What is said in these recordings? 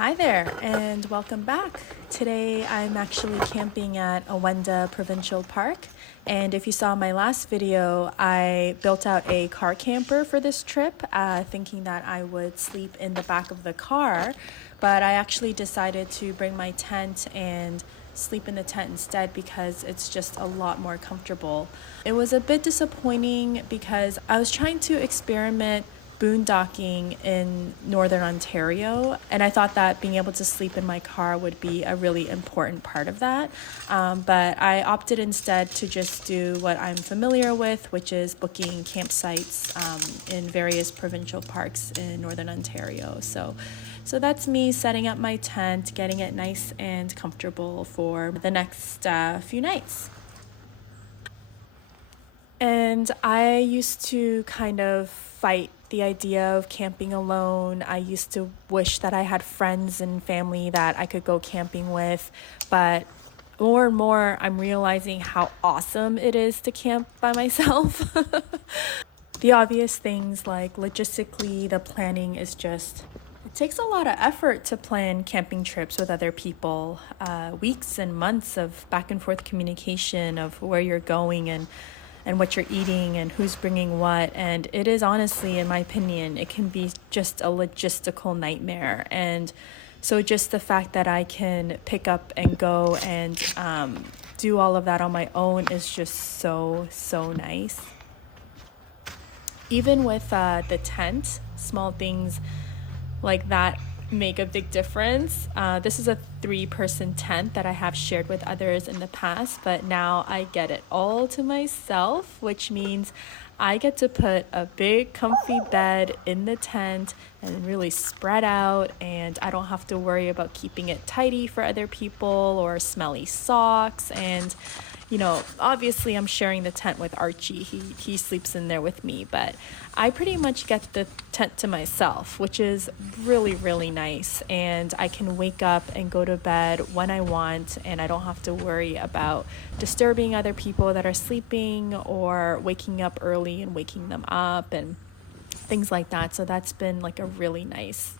Hi there and welcome back. Today I'm actually camping at Awenda Provincial Park, and if you saw my last video, I built out a car camper for this trip, thinking that I would sleep in the back of the car, but I actually decided to bring my tent and sleep in the tent instead because it's just a lot more comfortable. It was a bit disappointing because I was trying to experiment boondocking in northern Ontario, and I thought that being able to sleep in my car would be a really important part of that, but I opted instead to just do what I'm familiar with, which is booking campsites in various provincial parks in northern Ontario. So that's me setting up my tent, getting it nice and comfortable for the next few nights. And I used to kind of fight the idea of camping alone. I used to wish that I had friends and family that I could go camping with, but more and more I'm realizing how awesome it is to camp by myself. The obvious things like logistically, the planning is just, it takes a lot of effort to plan camping trips with other people. Weeks and months of back and forth communication of where you're going and what you're eating and who's bringing what. And it is honestly, in my opinion, it can be just a logistical nightmare. And so just the fact that I can pick up and go and do all of that on my own is just so nice. Even with the tent, small things like that make a big difference. This is a 3-person tent that I have shared with others in the past, but now I get it all to myself, which means I get to put a big comfy bed in the tent and really spread out, and I don't have to worry about keeping it tidy for other people or smelly socks. And obviously I'm sharing the tent with Archie. He sleeps in there with me, but I pretty much get the tent to myself, which is really nice. And I can wake up and go to bed when I want, and I don't have to worry about disturbing other people that are sleeping or waking up early and waking them up and things like that. So that's been like a really nice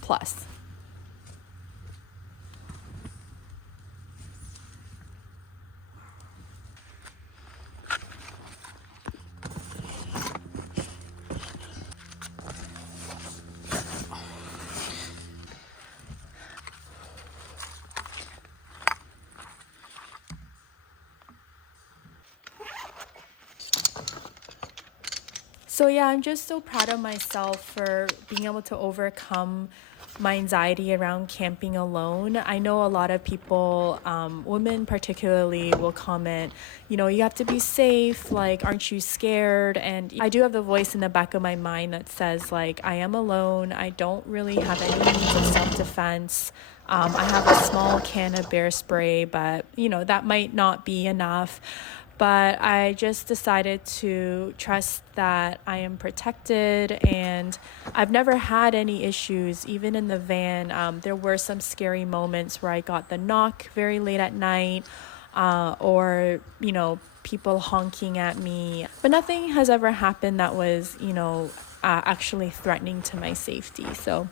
plus. So yeah, I'm just so proud of myself for being able to overcome my anxiety around camping alone. I know a lot of people, women particularly, will comment, you have to be safe, like, aren't you scared? And I do have the voice in the back of my mind that says, like, I am alone. I don't really have any means of self-defense. I have a small can of bear spray, but, that might not be enough. But I just decided to trust that I am protected, and I've never had any issues, even in the van. There were some scary moments where I got the knock very late at night, or, people honking at me. But nothing has ever happened that was, actually threatening to my safety. So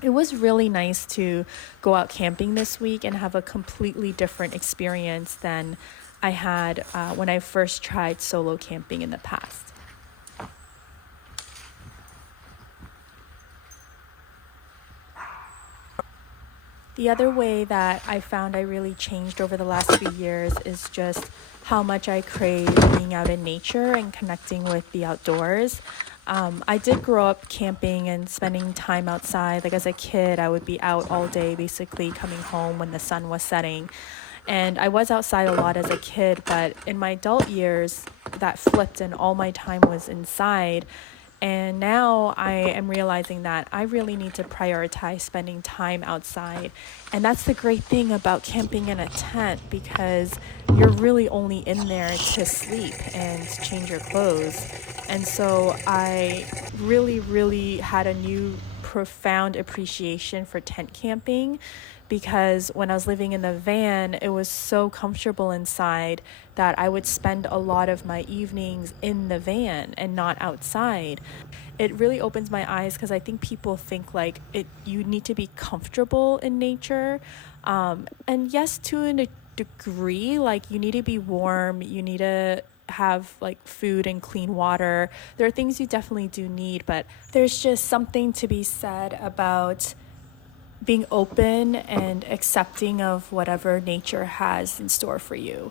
it was really nice to go out camping this week and have a completely different experience than I had when I first tried solo camping in the past. The other way that I found I really changed over the last few years is just how much I crave being out in nature and connecting with the outdoors. I did grow up camping and spending time outside. Like as a kid, I would be out all day, basically coming home when the sun was setting. And I was outside a lot as a kid, but in my adult years, that flipped and all my time was inside. And now I am realizing that I really need to prioritize spending time outside. And that's the great thing about camping in a tent, because you're really only in there to sleep and change your clothes. And so I really had a new profound appreciation for tent camping, because when I was living in the van, it was so comfortable inside that I would spend a lot of my evenings in the van and not outside. It really opens my eyes, because I think people think like you need to be comfortable in nature. And yes, to a degree, like you need to be warm, you need to have like food and clean water. There are things you definitely do need, but there's just something to be said about being open and accepting of whatever nature has in store for you.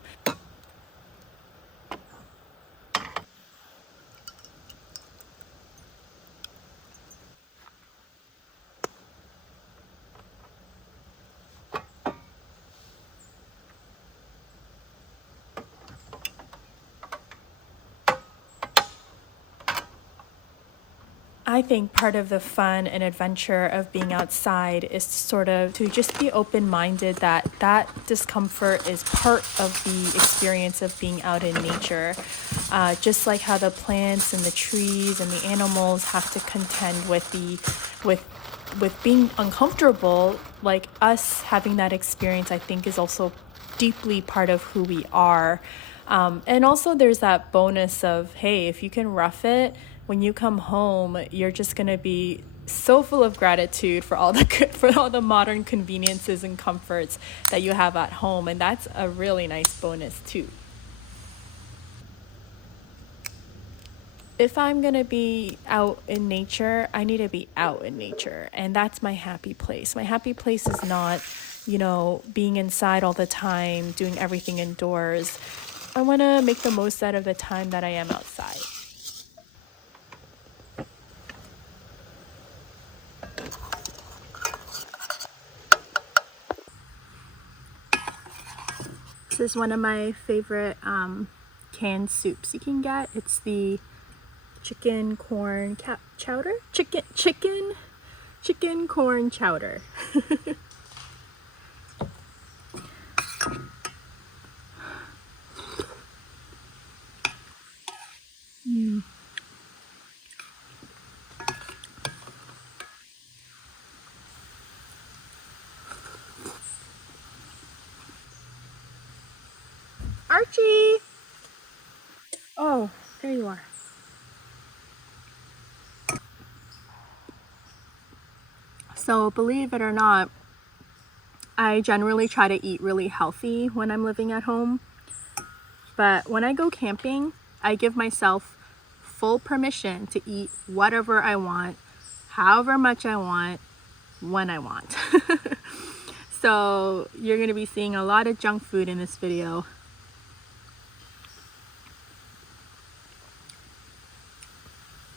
I think part of the fun and adventure of being outside is sort of to just be open-minded that discomfort is part of the experience of being out in nature. Just like how the plants and the trees and the animals have to contend with being uncomfortable, like us having that experience, I think is also deeply part of who we are. And also there's that bonus of, hey, if you can rough it, when you come home, you're just going to be so full of gratitude for all the modern conveniences and comforts that you have at home. And that's a really nice bonus too. If I'm going to be out in nature, I need to be out in nature. And that's my happy place. My happy place is not, being inside all the time, doing everything indoors. I want to make the most out of the time that I am outside. This is one of my favorite canned soups you can get. It's the chicken corn chowder? Chicken corn chowder. Archie! Oh, there you are. So believe it or not, I generally try to eat really healthy when I'm living at home. But when I go camping, I give myself full permission to eat whatever I want, however much I want, when I want. So you're going to be seeing a lot of junk food in this video.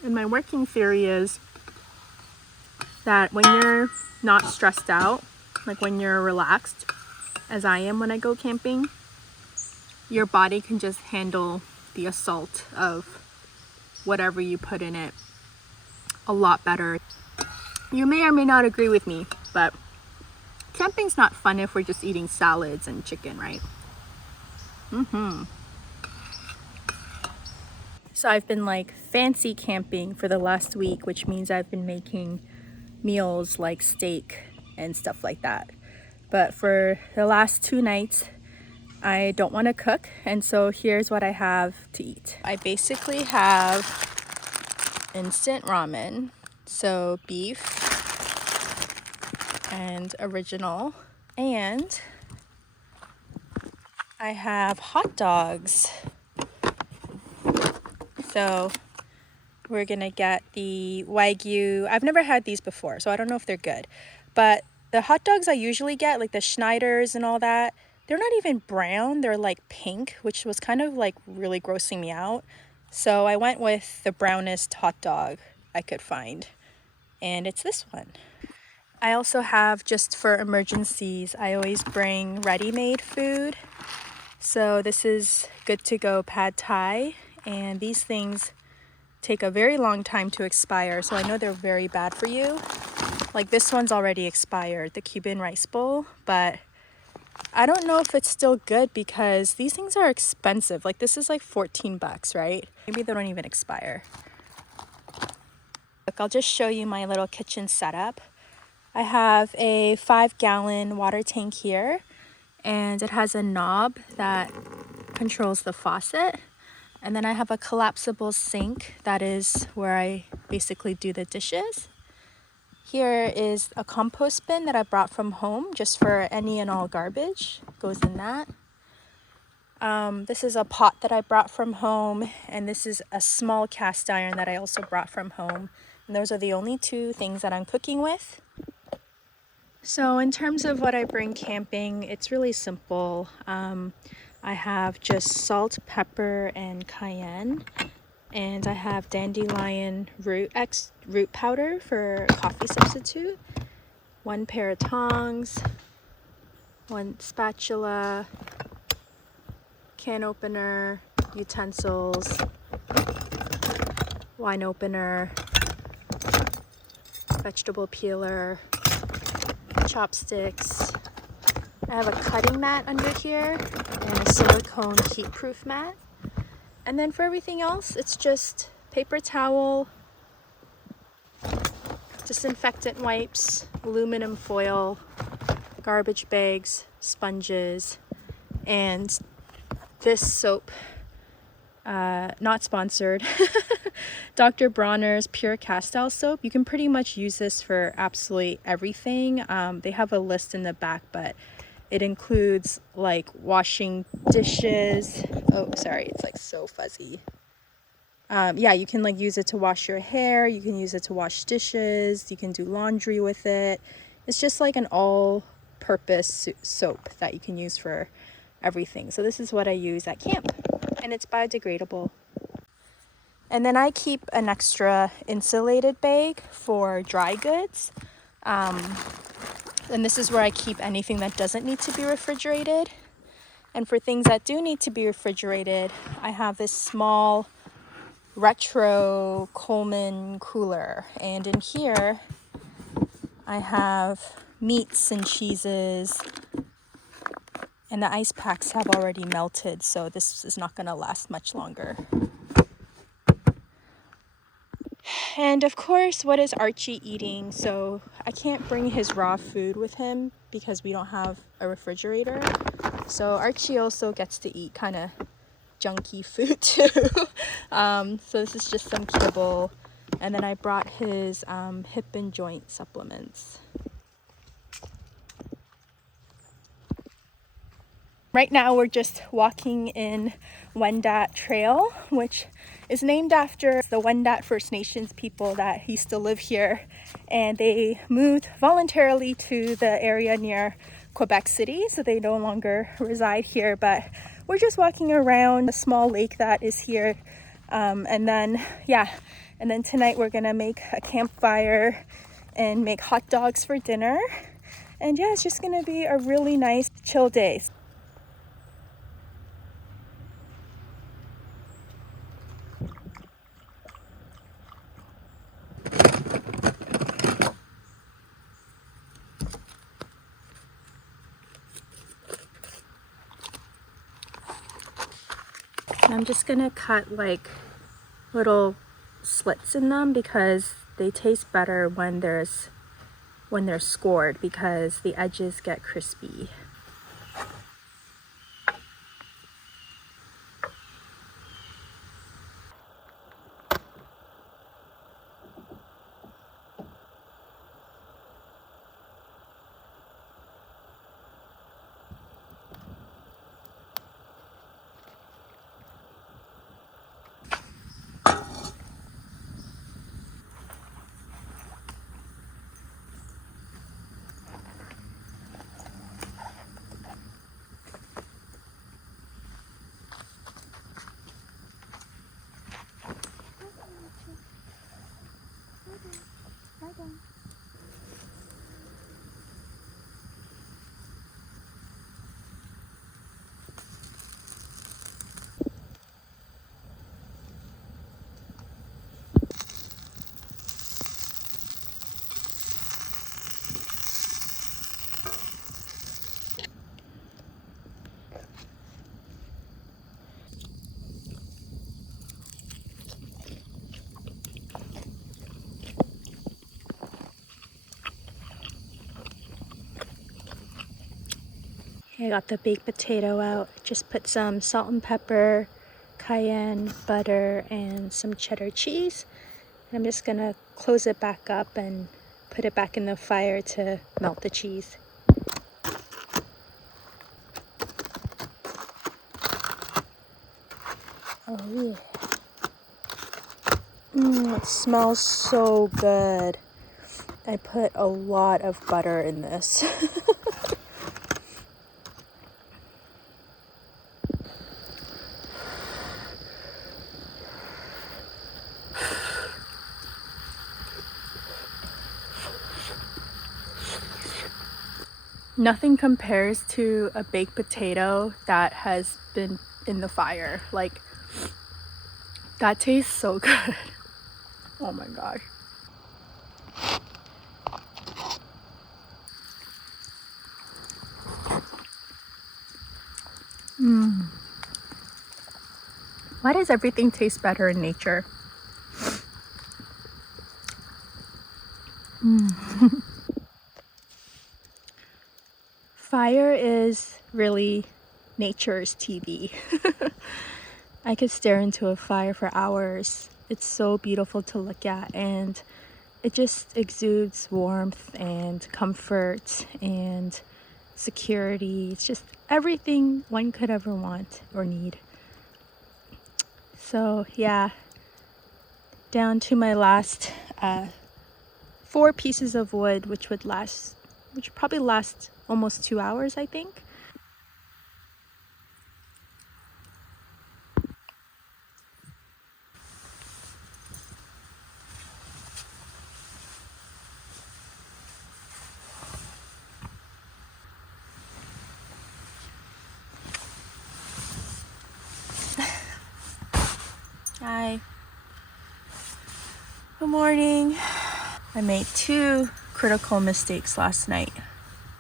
And my working theory is that when you're not stressed out, like when you're relaxed, as I am when I go camping, your body can just handle the assault of whatever you put in it a lot better. You may or may not agree with me, but camping's not fun if we're just eating salads and chicken, right? So I've been like fancy camping for the last week, which means I've been making meals like steak and stuff like that. But for the last 2 nights, I don't want to cook, and so here's what I have to eat. I basically have instant ramen, so beef and original, and I have hot dogs. So we're gonna get the Wagyu. I've never had these before, so I don't know if they're good, but the hot dogs I usually get, like the Schneiders and all that, they're not even brown, they're like pink, which was kind of like really grossing me out. So I went with the brownest hot dog I could find, and it's this one. I also have, just for emergencies, I always bring ready-made food. So this is good to go pad thai, and these things take a very long time to expire, so I know they're very bad for you. Like this one's already expired, the Cuban rice bowl, but I don't know if it's still good because these things are expensive. Like this is like $14, right? Maybe they don't even expire. Look, I'll just show you my little kitchen setup. I have a 5-gallon water tank here, and it has a knob that controls the faucet. And then I have a collapsible sink that is where I basically do the dishes. Here is a compost bin that I brought from home just for any and all garbage. Goes in that. This is a pot that I brought from home, and this is a small cast iron that I also brought from home. And those are the only two things that I'm cooking with. So in terms of what I bring camping, it's really simple. I have just salt, pepper, and cayenne. And I have dandelion root powder for coffee substitute. 1 pair of tongs, 1 spatula, can opener, utensils, wine opener, vegetable peeler, chopsticks. I have a cutting mat under here and a silicone heat-proof mat. And then for everything else, it's just paper towel, disinfectant wipes, aluminum foil, garbage bags, sponges, and this soap, not sponsored, Dr. Bronner's Pure Castile soap. You can pretty much use this for absolutely everything. They have a list in the back, but it includes like washing dishes. Oh, sorry, it's like so fuzzy. Yeah, you can like use it to wash your hair. You can use it to wash dishes. You can do laundry with it. It's just like an all-purpose soap that you can use for everything. So this is what I use at camp, and it's biodegradable. And then I keep an extra insulated bag for dry goods. And this is where I keep anything that doesn't need to be refrigerated. And for things that do need to be refrigerated, I have this small retro Coleman cooler. And in here, I have meats and cheeses. And the ice packs have already melted, so this is not going to last much longer. And of course, what is Archie eating? So I can't bring his raw food with him because we don't have a refrigerator. So Archie also gets to eat kind of junky food too. So this is just some kibble. And then I brought his hip and joint supplements. Right now we're just walking in Wendat Trail, which is named after the Wendat First Nations people that used to live here, and they moved voluntarily to the area near Quebec City, so they no longer reside here. But we're just walking around a small lake that is here, and then tonight we're gonna make a campfire and make hot dogs for dinner. And yeah, it's just gonna be a really nice chill day. I'm just gonna cut like little slits in them because they taste better when they're scored, because the edges get crispy. I got the baked potato out. Just put some salt and pepper, cayenne, butter, and some cheddar cheese. And I'm just gonna close it back up and put it back in the fire to melt the cheese. Oh yeah. It smells so good. I put a lot of butter in this. Nothing compares to a baked potato that has been in the fire. Like, that tastes so good. Oh my gosh. Why does everything taste better in nature? Fire is really nature's TV. I could stare into a fire for hours. It's so beautiful to look at, and it just exudes warmth and comfort and security. It's just everything one could ever want or need. So yeah, down to my last 4 pieces of wood, which would probably last almost 2 hours, I think. Hi. Good morning. I made 2 critical mistakes last night.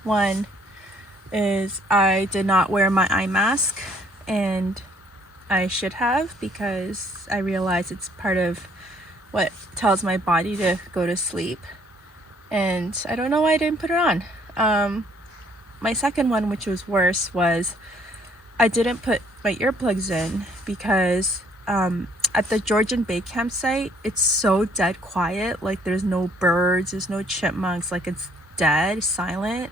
One is I did not wear my eye mask, and I should have, because I realized it's part of what tells my body to go to sleep. And I don't know why I didn't put it on. My second one, which was worse, was I didn't put my earplugs in because at the Georgian Bay campsite, it's so dead quiet. Like, there's no birds, there's no chipmunks, like it's dead, silent.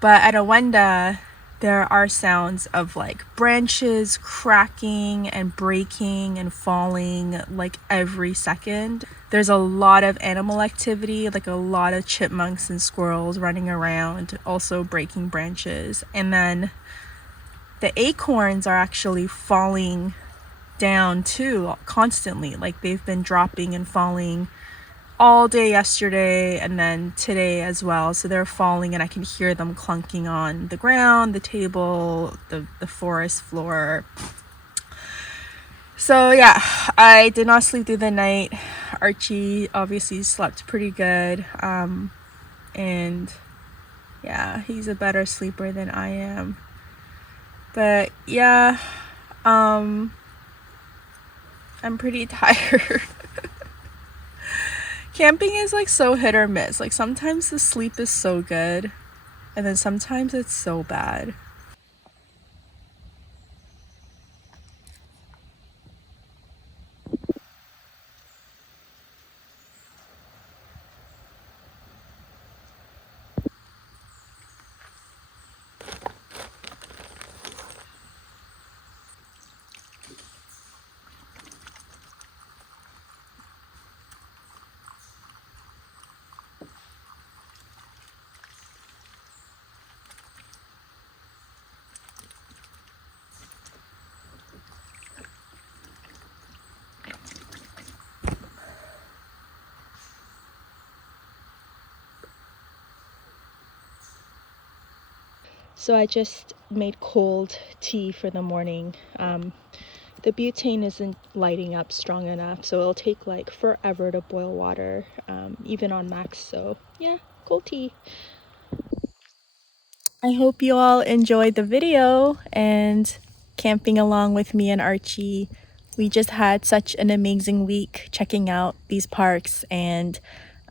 But at Awenda, there are sounds of like branches cracking and breaking and falling like every second. There's a lot of animal activity, like a lot of chipmunks and squirrels running around, also breaking branches. And then the acorns are actually falling down too, constantly. Like, they've been dropping and falling all day yesterday and then today as well. So they're falling and I can hear them clunking on the ground, the table, the forest floor. So yeah, I did not sleep through the night. Archie obviously slept pretty good. And yeah, he's a better sleeper than I am. But yeah, I'm pretty tired. Camping is like so hit or miss. Like, sometimes the sleep is so good and then sometimes it's so bad. So I just made cold tea for the morning. The butane isn't lighting up strong enough, so it'll take like forever to boil water, even on max. So yeah, cold tea. I hope you all enjoyed the video and camping along with me and Archie. We just had such an amazing week checking out these parks, and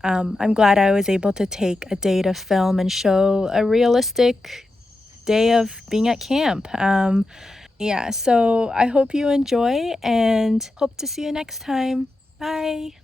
I'm glad I was able to take a day to film and show a realistic day of being at camp. Yeah, so I hope you enjoy and hope to see you next time. Bye.